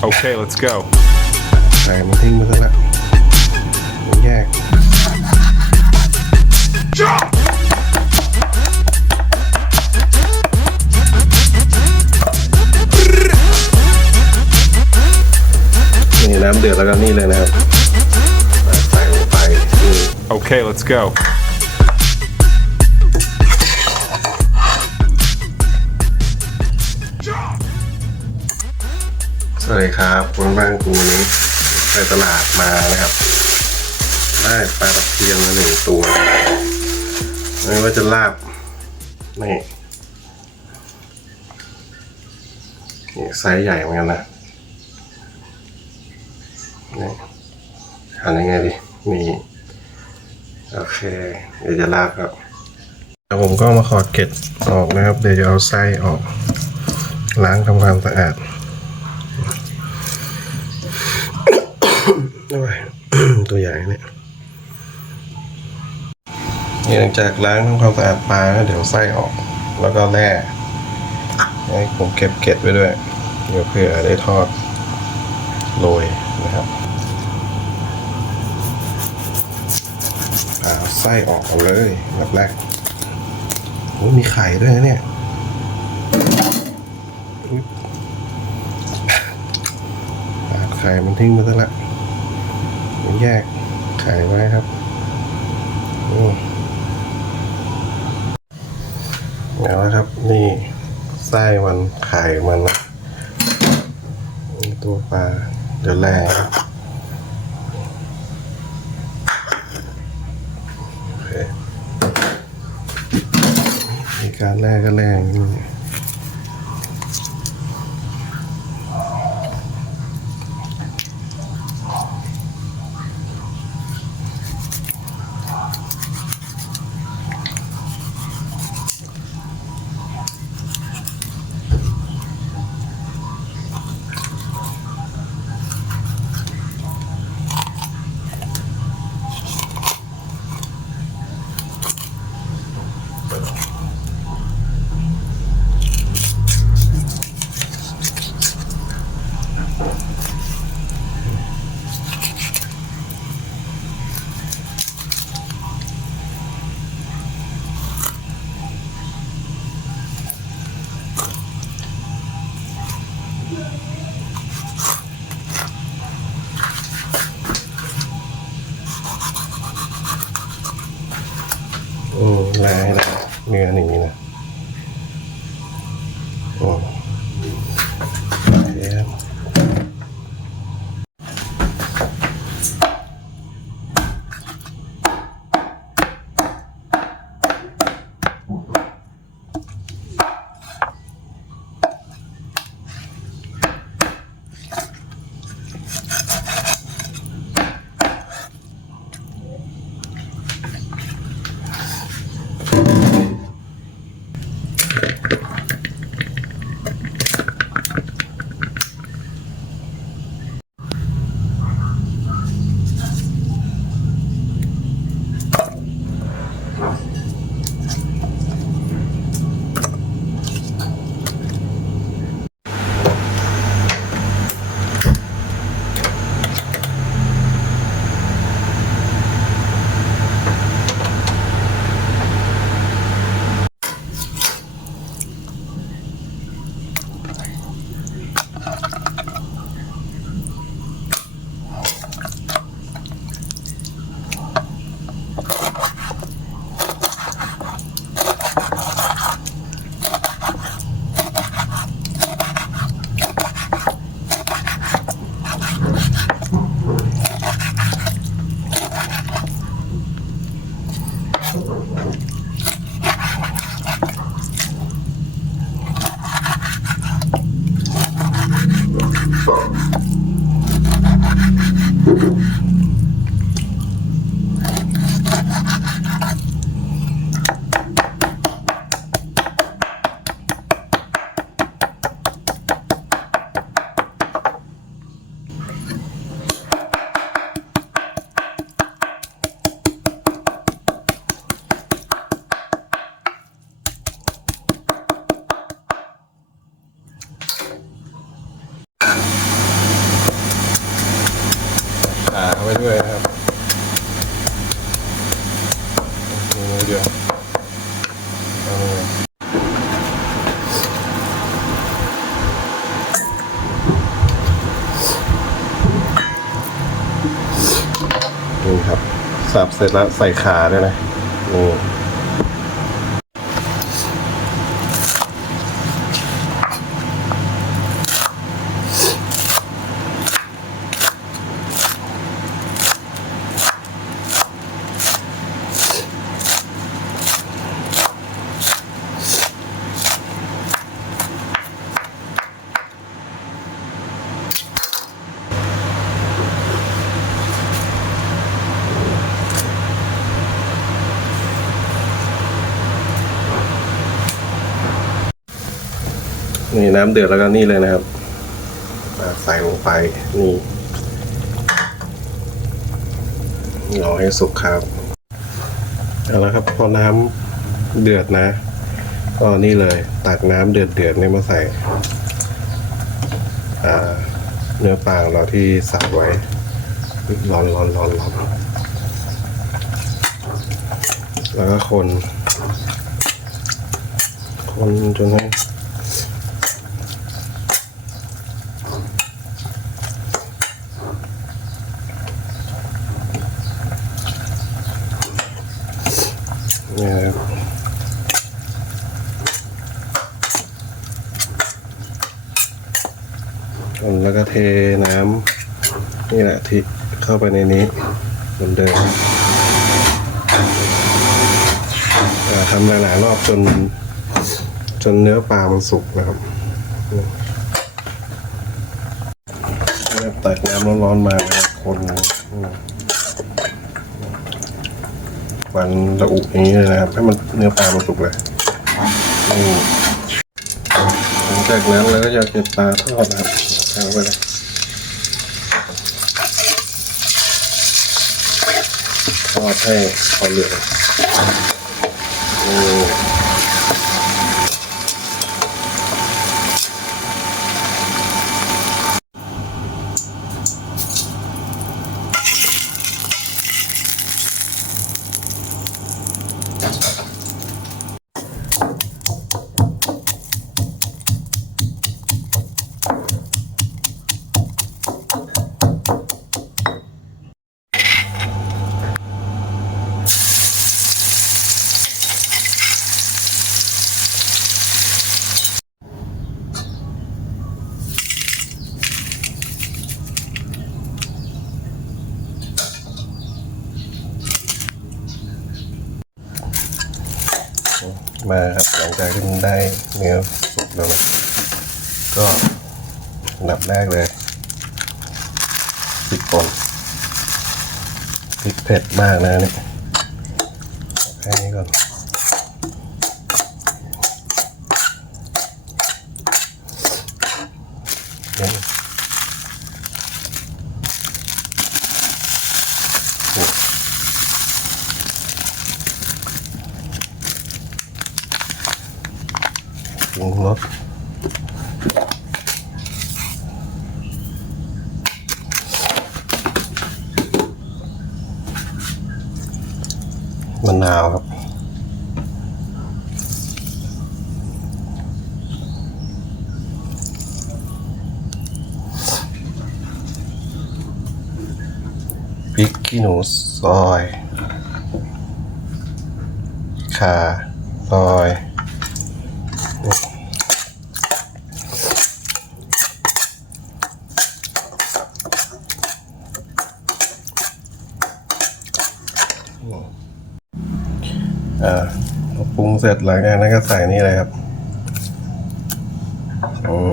Okay, let's go. ใส่มันทิ้งไปซะละมันแยก นี่น้ำเดือดแล้วก็นี่เลยนะครับใส่ลงไปนี่ Okay, let's go. สวัสดีครับคุณบ้านกูนี้ไปตลาดมานะครับ ได้ปลาตะเพียนมาหนึ่งตัวไม่ว่าจะลาบนี่นี่ไซส์ใหญ่เหมือนกันนะนี่หันยังไงดีนี่โอเค เดี๋ยวจะลาบครับแล้วผมก็มาขอดเกล็ดออกนะครับ เดี๋ยวจะเอาไส้ออก ล้างทำความสะอาด โอ้ย ตัวใหญ่เนี่ยนี่หลังจากล้างทำความสะอาดปลาแล้วเดี๋ยวไส้ออก แล้วก็แล่ให้ผมเก็บเกล็ดไว้ด้วย เดี๋ยวเพื่อได้ทอดโรยนะครับเอาไส้ออกเอาเลยแบบแรกโอ้มีไข่ด้วยนะเนี่ยไข่มันทิ้งไปซะละ ผมแยกไข่ไว้ครับ โอ้เอาละครับ นี่ไส้มันไข่มันนะตัวปลาเดี๋ยวแล่ครับโอเคมีการแล่ก็แล่อย่างนี้ ว้ด้วยนะครับมือเดียวอาเลยนี่ครับสับเสร็จแล้วใส่ขาด้วยนะนี่ นี่น้ำเดือดแล้วก็นี่เลยนะครับอ่าใส่ลงไปนี่รอให้สุกครับเอาละครับพอน้ำเดือดนะก็นี่เลยตักน้ำเดือดเดือดๆนี่มาใส่อ่าเนื้อปลาของเราที่สับไว้ ร้อนร้อนร้อนร้อนแล้วก็คน คนจนให้ นี่ยครับแล้วก็เทน้ำนี่แหละที่เข้าไปในนี้เหมือนเดิมทำหลายๆรอบจน จนเนื้อปลามันสุกนะครับนี่นะครับตักน้ำร้อนๆมาคน วันระอุอย่างนี้เลยนะครับ ให้มันเนื้อปลามันสุกเลยนี่หลังจากนั้นเราก็จะเก็บปลาทอดนะครับเอาไปเลยทอดให้พอเหลือง มาครับหลังจากที่มันได้เนื้อสุกแล้วนะก็อันดับแรกเลยพริกป่นพริกเผ็ดมากนะนี่แค่นี้ก่อนนี่ป รุงรสมะนาวครับพริกขี้หนูซอย ข่าซอย อ่าปรุงเสร็จหลังจากนั้นก็ใส่นี่เลยครับอืม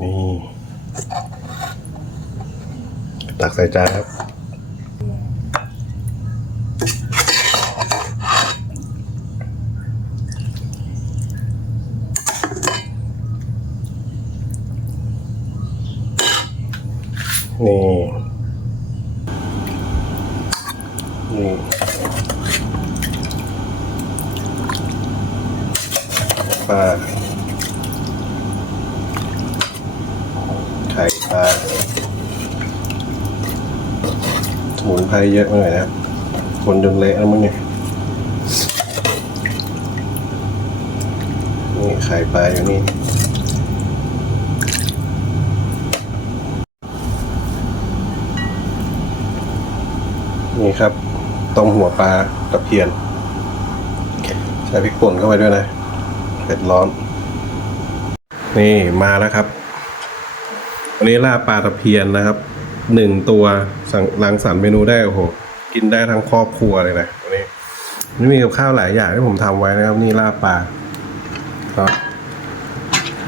นี่ ตักใส่จานครับ นี่ นี่ปลา ลาสมุนไพรเยอะมากนะครับคนจนเละแล้วมั้งเนี่ยนี่ไข่ปลาอยู่นี่นี่ครับต้มหัวปลาตะเพียน ใส่พริกป่นเข้าไปด้วยนะเผ็ดร้อน นี่มาแล้วครับ นี้ลาบปลาตะเพียนนะครับหนึ่งตัวสั่งรังสรรค์เมนูได้โอ้โหกินได้ทั้งครอบครัวเลยนะวันนี้นี่มีกับข้าวหลายอย่างที่ผมทำไว้นะครับ นี่ลาบปลาก็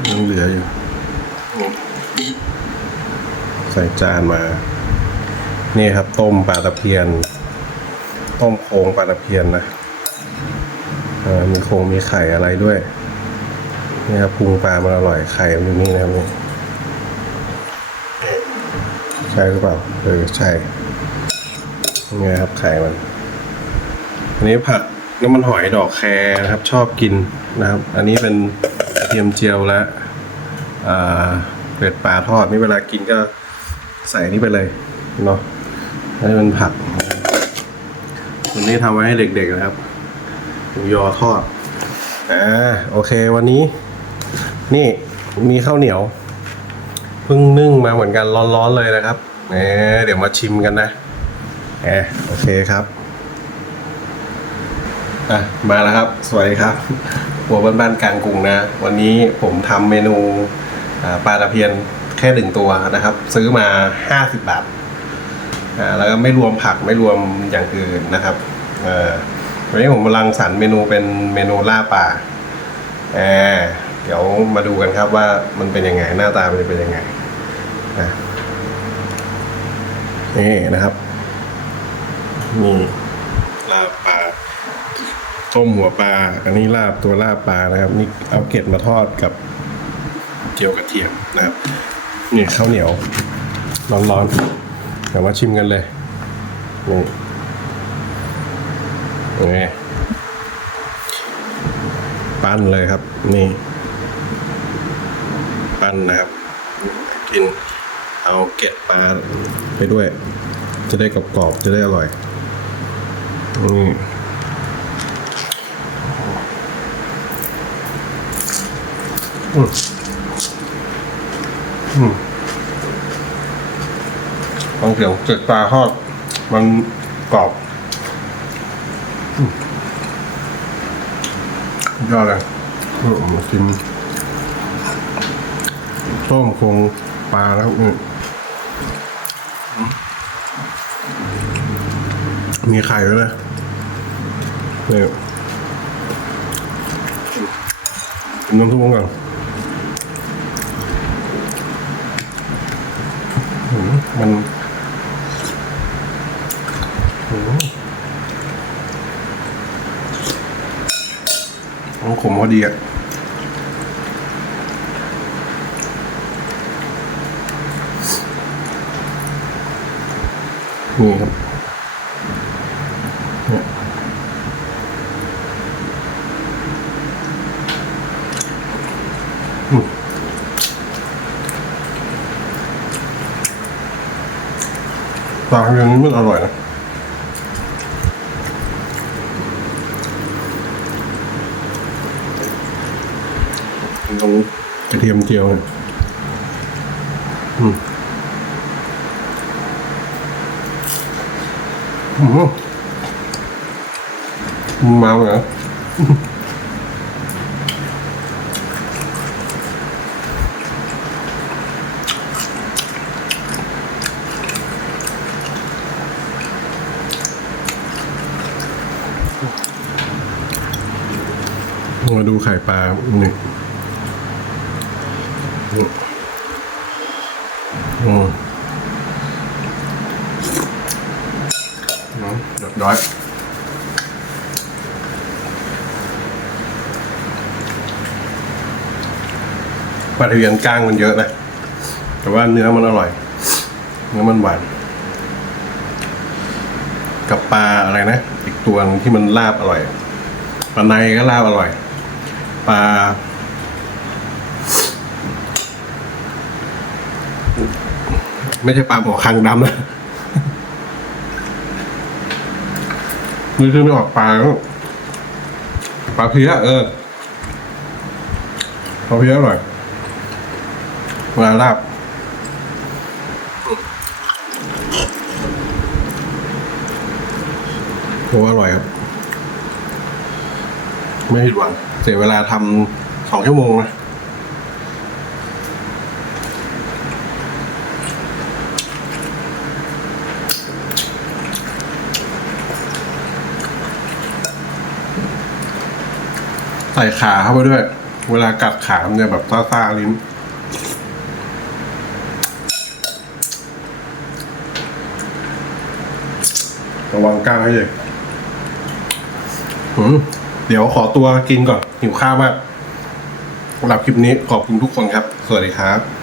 ยังเหลืออยู่ ใส่จานมา นี่ครับ ต้มปลาตะเพียน ต้มโครงปลาตะเพียนนะมีโครงมีไข่อะไรด้วยนี่ครับปรุงปลามันอร่อยไข่มันอยู่นี่นะครับนี่ ใช่หรือเปล่าเออใช่นี่ครับไข่มันอันนี้ผัดน้ำมันหอยดอกแครนะครับ ชอบกินนะครับ อันนี้เป็นกระเทียมเจียวและอ่าเป็ดปลาทอดนี่เวลากินก็ใส่นี่ไปเลยเนาะอันนี้เป็นผักวันนี้ทำไว้ให้เด็กๆนะครับหมูยอทอดอ่าโอเควันนี้ นี่มีข้าวเหนียว พิ่งนึ่งมาเหมือนกันร้อนๆเลยนะครับแหมเดี๋ยวมาชิมกันนะแหมโอเคครับอะมาแล้วครับ สวัสดีครับ หัวบ้านๆกลางกรุงนะ วันนี้ผมทำเมนูปลาตะเพียนแค่หนึ่งตัวนะครับ ซื้อมาห้าสิบบาทอ่าแล้วก็ไม่รวมผักไม่รวมอย่างอื่นนะครับเอ่อวันนี้ผมกำลังสรรเมนูเป็นเมนูล่าปลาอ่าเดี๋ยวมาดูกันครับว่ามันเป็นยังไงหน้าตามันจะเป็นยังไง นะนี่นะครับนี่ลาบปลาต้มหัวปลา อันนี้ลาบตัวลาบปลานะครับ นี่เอาเกล็ดมาทอดกับเจียวกระเทียมนะครับนี่ข้าวเหนียวร้อนๆเดี๋ยวมาชิมกันเลยนี่นี่ปั้นเลยครับ นี่ ปั้นนะครับ กิน เอาแกะปลาไปด้วย จะได้กรอบๆจะได้อร่อยนี่อืมอืมบางเสียงเกล็ดปลาทอดมันกรอบยอดเลยออมกินต้มโครงปลาแล้วนี่มี มีไข่ด้วยนะนี่กินน้ำซุปก่อนมันอืมมันขมพอดีอะนี่ครับเนี่ยอืม ปลาอย่างนี้มันอร่อยนะตรงกระเทียมเจียวอืมอืมมันมาเหรอ ไข่ปลาหนึ่งอืมเนาะเรียบร้อยปลาเพียนก้างมันเยอะนะแต่ว่าเนื้อมันอร่อย เนื้อมันหวาน กับปลาอะไรนะ อีกตัวหนึงที่มันลาบอร่อยปลาในก็ลาบอร่อย ปลาไม่ใช่ปลาหมอคางดำนะนี่คือไม่ออกปลาปลาเพี้ยเออปลาเพี้ยอร่อยเวลาลาบโอ้อร่อยครับ ไม่ผิดหวัง สียเวลาทำสองชั่วโมงนะใส่ขาเข้าไปด้วย เวลากัดขามันจะแบบซ่าๆลิ้นระวังก้างให้เลยหืม เดี๋ยวขอตัวกินก่อนหิวข้าวมากสำหรับคลิปนี้ขอบคุณทุกคนครับ สวัสดีครับ